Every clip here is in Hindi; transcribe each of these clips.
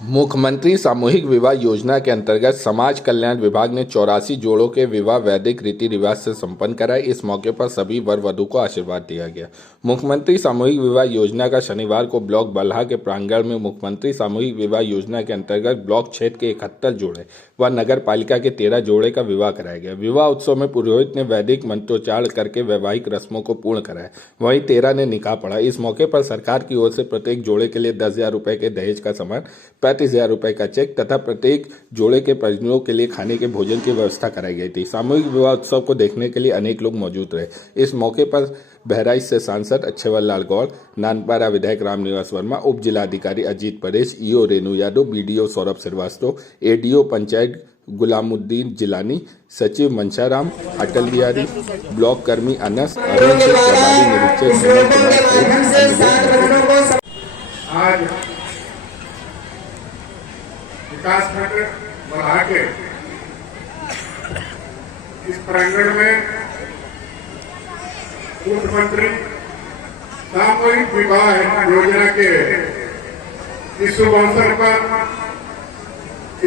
मुख्यमंत्री सामूहिक विवाह योजना के अंतर्गत समाज कल्याण विभाग ने 84 जोड़ों के विवाह वैदिक रीति रिवाज से संपन्न कराए। इस मौके पर सभी वर वधु को आशीर्वाद दिया गया। मुख्यमंत्री सामूहिक विवाह योजना का शनिवार को ब्लॉक बल्हा के प्रांगण में मुख्यमंत्री सामूहिक विवाह योजना के अंतर्गत ब्लॉक क्षेत्र के 71 जोड़े व नगर पालिका के 13 जोड़े का विवाह कराया गया। विवाह उत्सव में पुरोहित ने वैदिक मंत्रोच्चारण करके वैवाहिक रस्मों को पूर्ण कराया, वहीं 13 ने निकाह पढ़ा। इस मौके पर सरकार की ओर से प्रत्येक जोड़े के लिए 10,000 रुपए के दहेज का सामान, 35,000 रुपए का चेक तथा प्रत्येक जोड़े के परिजनों के लिए खाने के भोजन की व्यवस्था कराई गई थी। सामूहिक विवाह उत्सव को देखने के लिए अनेक लोग मौजूद रहे। इस मौके पर बहराइच से सांसद अच्छेवर लाल गौड़, नानपारा विधायक रामनिवास वर्मा, उप जिलाधिकारी Ajit Paresh, EO Renu Yadav, BDO Saurabh Srivastava, ADO panchayat Gulamuddin Jilani, सचिव मंशाराम, अटल बिहारी, ब्लॉक कर्मी अनस, अरुण से प्रभारी निरीक्षक आज विकास खंड बढ़ा के इस प्रांगण में मुख्यमंत्री सामूहिक विवाह योजना के इस शुभ अवसर पर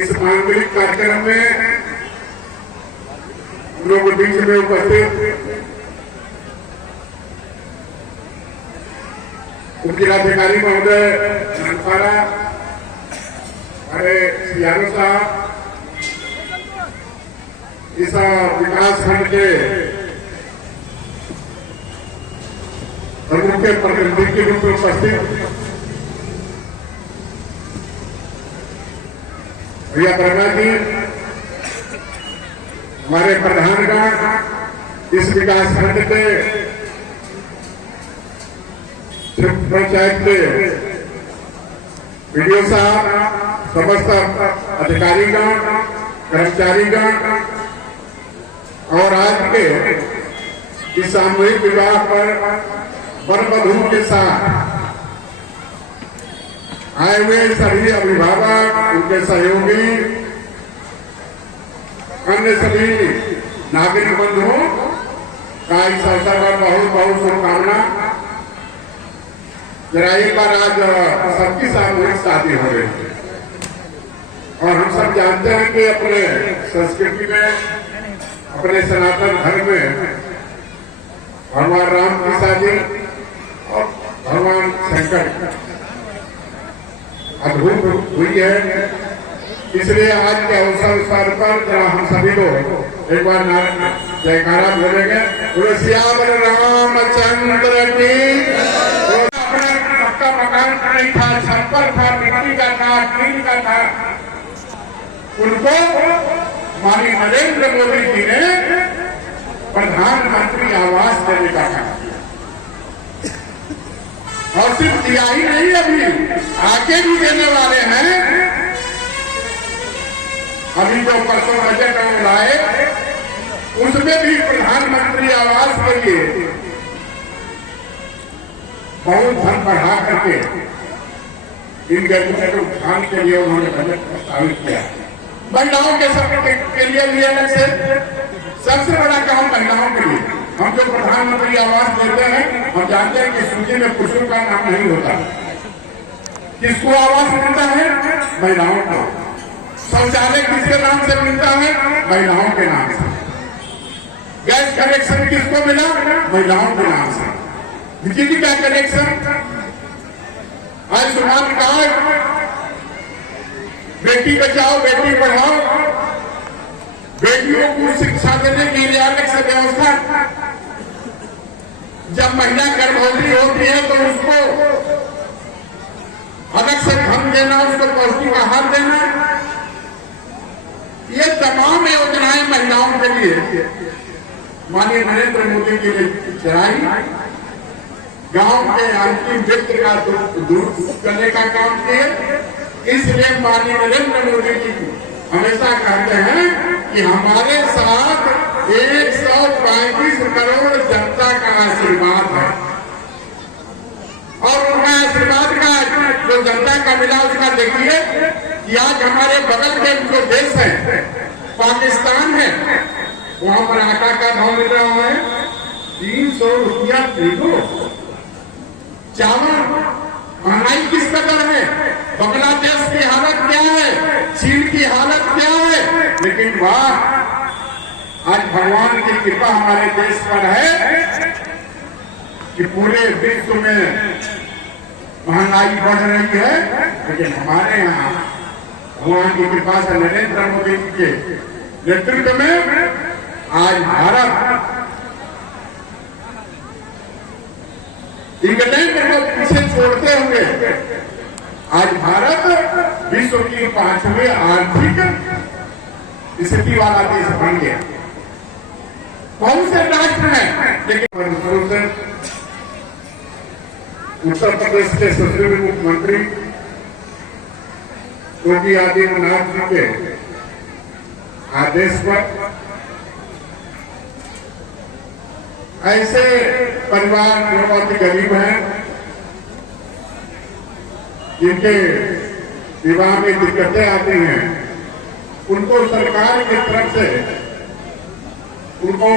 इस मांगलिक कार्यक्रम में लोग बीच में उपस्थित उप जिलाधिकारी महोदय नानपारा, हमारे सीआरओ साहब, इस विकास खंड के प्रमुख प्रतिनिधि के रूप में उपस्थित भैया वर्मा जी, हमारे प्रधानगण, इस विकास खंड के पंचायत के वीडियो साहब, समस्त अधिकारीगण, कर्मचारीगण और आज के इस सामूहिक विवाह पर वर वधु के साथ आए हुए सभी अभिभावक, उनके सहयोगी, अन्य सभी नागरिक बंधुओं का इस अवसर पर बहुत बहुत शुभकामना। जरा एक बार आज सबकी सामूहिक शादी हो रही है और हम सब जानते हैं कि अपने संस्कृति में, अपने सनातन धर्म में भगवान राम की शादी और भगवान शंकर अद्भुत हुई है। इसलिए आज के अवसर पर हम सभी लोग एक बार जयकारा बोलेंगे, बोलो श्याम रामचंद्र की। अपना पक्का मकान नहीं था, छप्पर था, मिट्टी का था, टीन का था, उनको माननीय नरेंद्र मोदी जी ने प्रधानमंत्री आवास देने का काम किया और सिर्फ दिया ही नहीं, अभी आगे भी देने वाले हैं। अभी जो परसों बजट लाए उसमें भी प्रधानमंत्री आवास के लिए बहुत धन बढ़ा करके इन गरीबों के उत्थान के लिए उन्होंने बजट प्रस्तावित किया। महिलाओं के सपोर्ट के लिए भी अलग से सबसे बड़ा काम महिलाओं के लिए हम जो प्रधानमंत्री आवास देते हैं, हम जानते हैं कि सूची में पुरुषों का नाम नहीं होता। किसको आवास मिलता है? महिलाओं को। शौचालय किसके नाम से मिलता है? महिलाओं के नाम से। गैस कनेक्शन किसको मिला? महिलाओं के नाम से। बिजली का कनेक्शन, आयुष्मान कार्ड, बेटी बचाओ बेटी पढ़ाओ, बेटियों को शिक्षा देने के लिए अलग से व्यवस्था। जब महिला गर्भवती होती है तो उसको अलग से धन देना, उसको पौष्टिक आहार देना, ये तमाम योजनाएं महिलाओं के लिए माननीय नरेंद्र मोदी जी ने चलाई। गांव के अंतिम व्यक्ति का दूर करने का काम किए। इसलिए माननीय नरेंद्र मोदी जी हमेशा कहते हैं कि हमारे साथ 135 करोड़ जनता का आशीर्वाद है और उनका आशीर्वाद का जो जनता का मिला उसका देखिए कि आज हमारे बगल के जो देश है पाकिस्तान है, वहां पर आटा का भाव मिल रहा है 300 रुपया किलो। चावल महंगाई किस कदर है, बांग्लादेश की हालत क्या है, चीन की हालत क्या है, लेकिन वाह, आज भगवान की कृपा हमारे देश पर है कि पूरे विश्व में महंगाई बढ़ रही है, लेकिन हमारे यहाँ भगवान की कृपा से नरेंद्र मोदी जी के नेतृत्व में आज भारत इंग्लैंड को पीछे छोड़ते हुए आज भारत विश्व की 5वीं आर्थिक स्थिति वाला देश बन गया। बहुत से राष्ट्र हैं, लेकिन उत्तर प्रदेश के सुप्रीम मुख्यमंत्री योगी आदित्यनाथ जी के आदेश पर ऐसे परिवार जो बहुत ही गरीब हैं, जिनके विवाह में दिक्कतें आती हैं, उनको सरकार की तरफ से उनको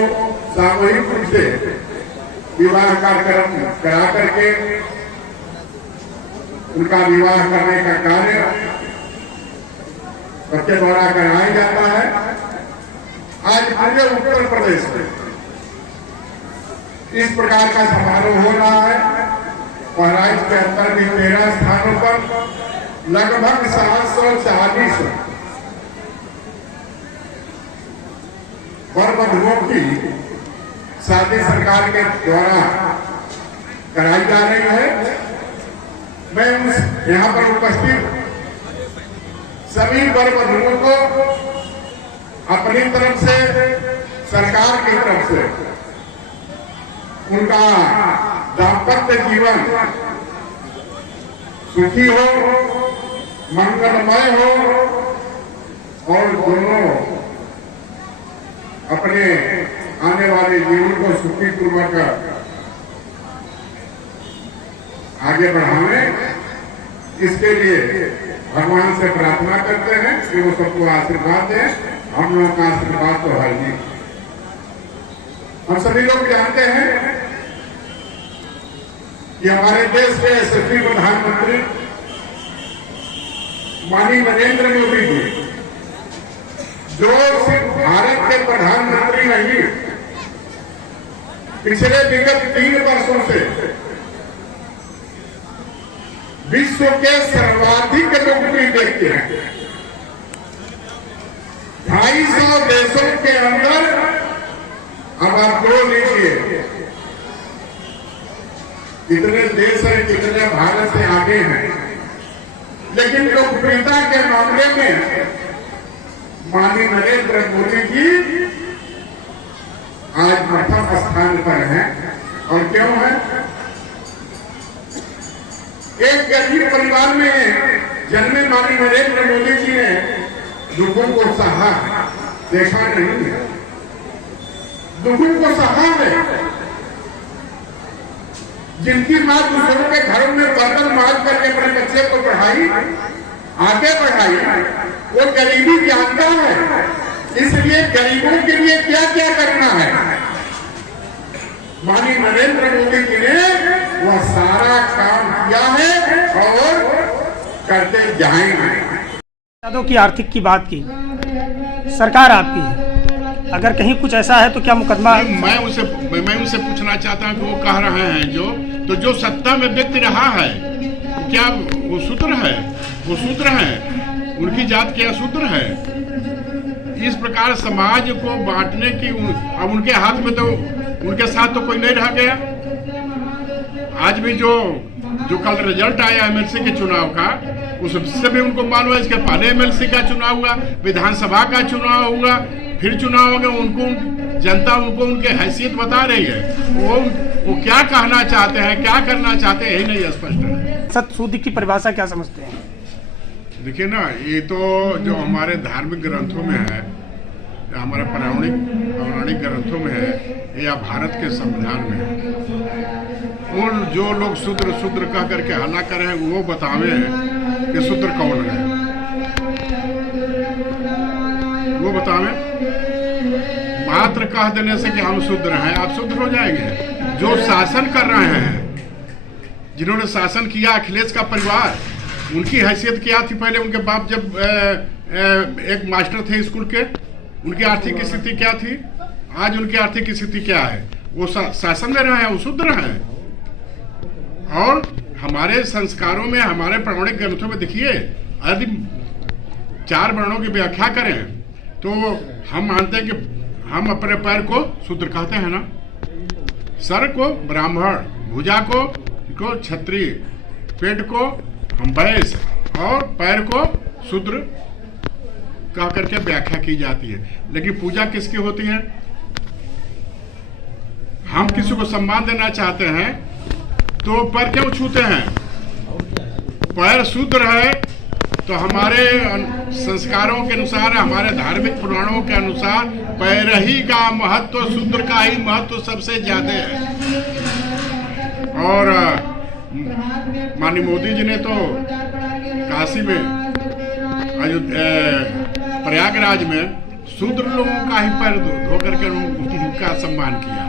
सामूहिक रूप से विवाह कार्यक्रम करा करके उनका विवाह करने का कार्य सबके द्वारा कराया जाता है। आज पूरे उत्तर प्रदेश में इस प्रकार का समारोह हो रहा है और राज्य के अंदर भी 13 स्थानों पर लगभग 740 वर वधुओं की शादी सरकार के द्वारा कराई जा रही है। मैं यहाँ पर उपस्थित सभी वर वधुओं को अपनी तरफ से, सरकार की तरफ से उनका दाम्पत्य जीवन सुखी हो, मंगलमय हो और दोनों अपने आने वाले जीवन को सुखी पूर्वक आगे बढ़ाने, इसके लिए भगवान से प्रार्थना करते हैं कि वो सबको आशीर्वाद दें। हम लोगों का आशीर्वाद तो है ही। हम सभी लोग जानते हैं कि हमारे देश के यशस्वी प्रधानमंत्री माननीय नरेंद्र मोदी जी, जो सिर्फ भारत के प्रधानमंत्री नहीं, पिछले विगत 3 वर्षों से विश्व के सर्वाधिक लोकप्रिय व्यक्ति हैं। 250 देशों के अंदर, अब आप दो लीजिए कितने देश हैं, कितने भारत से आगे हैं, लेकिन लोकप्रियता के मामले में माननीय नरेंद्र मोदी जी आज प्रथम स्थान पर हैं। और क्यों है? एक गरीब परिवार में जन्मे माननीय नरेंद्र मोदी जी ने दुखों को सहा, देखा नहीं है, दुखों को सहा है। जिनकी मां दूसरों के घरों में बर्तन मांज करके अपने बच्चे को पढ़ाई, आगे बढ़ाई, वो गरीबी जानता है। इसलिए गरीबों के लिए क्या क्या करना है, माननीय नरेंद्र मोदी जी ने वह सारा काम किया है और करते जाएंगे। की आर्थिक की बात की, सरकार आपकी है, अगर कहीं कुछ ऐसा है तो क्या मुकदमा? मैं उनसे पूछना चाहता हूँ कि वो कह रहे हैं जो सत्ता में व्यक्ति रहा है, क्या वो शूद्र है? वो शूद्र है, उनकी जात क्या शूद्र है? इस प्रकार समाज को बांटने की अब उनके हाथ में, तो उनके साथ तो कोई नहीं रह गया। आज भी जो कल रिजल्ट आया एमएलसी के चुनाव का, उससे भी उनको मालूम है। इसके पहले एमएलसी का चुनाव हुआ, विधानसभा का चुनाव हुआ, फिर चुनाव होगा। उनको जनता उनके हैसियत बता रही है। वो क्या कहना चाहते हैं, क्या करना चाहते हैं, यही नहीं स्पष्ट है। सत सूद की परिभाषा क्या समझते हैं? देखिए ना, ये तो जो हमारे धार्मिक ग्रंथों में है, हमारे पौराणिक ग्रंथों में है, या भारत के संविधान में है। उन जो लोग शूद्र कह करके हल्ला कर रहे हैं, वो बतावे कि शूद्र कौन है, वो बतावे। मात्र कह देने से कि हम शूद्र हैं, आप शूद्र हो जाएंगे। जो शासन कर रहे हैं, जिन्होंने शासन किया, अखिलेश का परिवार, उनकी हैसियत क्या थी पहले? उनके बाप जब एक मास्टर थे स्कूल के, उनकी आर्थिक स्थिति क्या थी? आज उनकी आर्थिक स्थिति क्या है? वो शासन में रहे हैं, वो शुद्र हैं। और हमारे संस्कारों में, हमारे पौराणिक ग्रंथों में देखिए, यदि 4 वर्णों की व्याख्या करें तो हम मानते हैं कि हम अपने पैर को शूद्र कहते हैं ना। सर को ब्राह्मण, भुजा को क्षत्रिय, पेट को हम वैश्य और पैर को शूद्र कह करके व्याख्या की जाती है। लेकिन पूजा किसकी होती है? हम किसी को सम्मान देना चाहते हैं तो पैर क्यों छूते हैं? पैर शूद्र है तो हमारे संस्कारों के अनुसार, हमारे धार्मिक पुराणों के अनुसार पैर ही का महत्व, शूद्र का ही महत्व सबसे ज्यादा है। और माननीय मोदी जी ने तो काशी में, प्रयागराज में शूद्र लोगों का ही पैर धो करके उनका सम्मान किया।